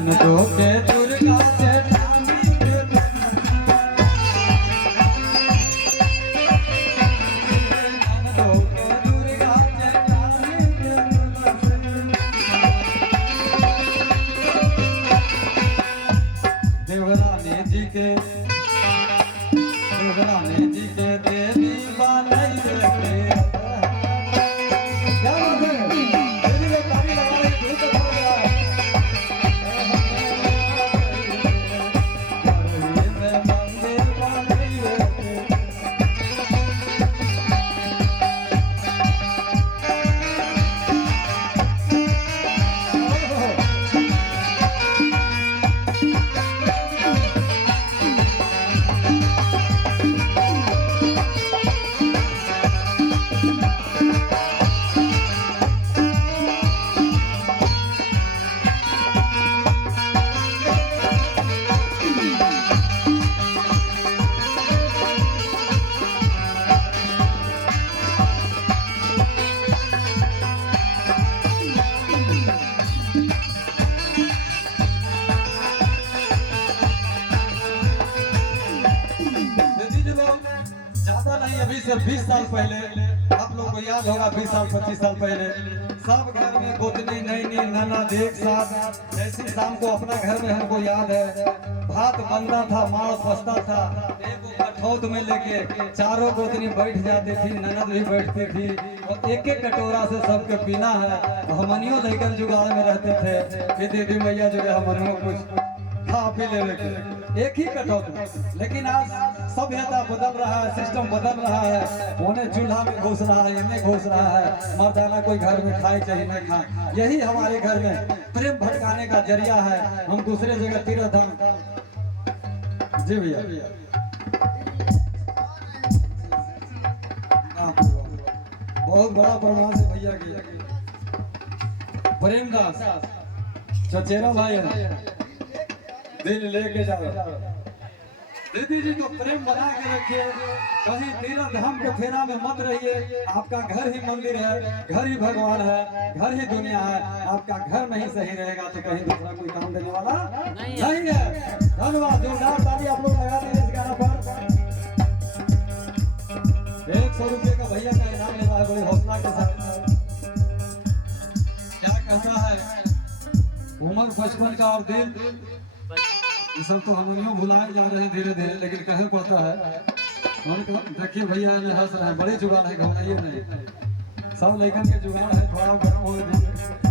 के दुर्गा देवरानी जी के देवी बनाई रे क्या बात है देवी में पानी लगा रही धूप हो गया में मंदिर बनाई रे ज्यादा नहीं अभी से 20 साल पहले आप लोग को याद होगा 20 साल 25 साल पहले सब घर में गोतनी नैनी ननद एक साथ जैसे शाम को अपना घर में हमको याद है भात बनता था माड़ फंसता था एक कठौत में लेके चारों गोतनी बैठ जाती थी ननद भी बैठती थी और एक एक कटोरा से सबके पीना है हमनियों लेकर जुगाड़ में रहते थे कि दीदी मैया जो है हमनियों कुछ खा पी ले एक ही कटौती लेकिन आज सभ्यता बदल रहा है सिस्टम बदल रहा है उन्हें चूल्हा में घुस रहा है इनमें घुस रहा है मर्दाना कोई घर में खाए चाहे नहीं खाए यही हमारे घर में प्रेम भटकाने का जरिया है हम दूसरे जगह तीर्थ धाम जी भैया बहुत बड़ा प्रणाम है भैया की प्रेमदास चचेरा भाई है दिल लेके जाओ दीदी जी तो प्रेम बना के रखिए कहीं तीर्थ धाम के फेरा में मत रहिए आपका घर ही मंदिर है घर ही भगवान है घर ही दुनिया है आपका घर नहीं सही रहेगा तो कहीं दूसरा कोई काम देने वाला नहीं है धन्यवाद जोरदार ताली आप लोग लगा दीजिए इस गाना पर 100 रुपये का भैया का इनाम ले रहा है बड़ी हौसला के साथ क्या कहता है उम्र 55 का और दिल ये सब तो हम यूँ भुलाए जा रहे हैं धीरे धीरे लेकिन कहे पड़ता है देखिए भैया ने हंस रहे हैं बड़े जुगाड़ है घबराइए नहीं सब लेकिन के जुगाड़ है थोड़ा गर्म हो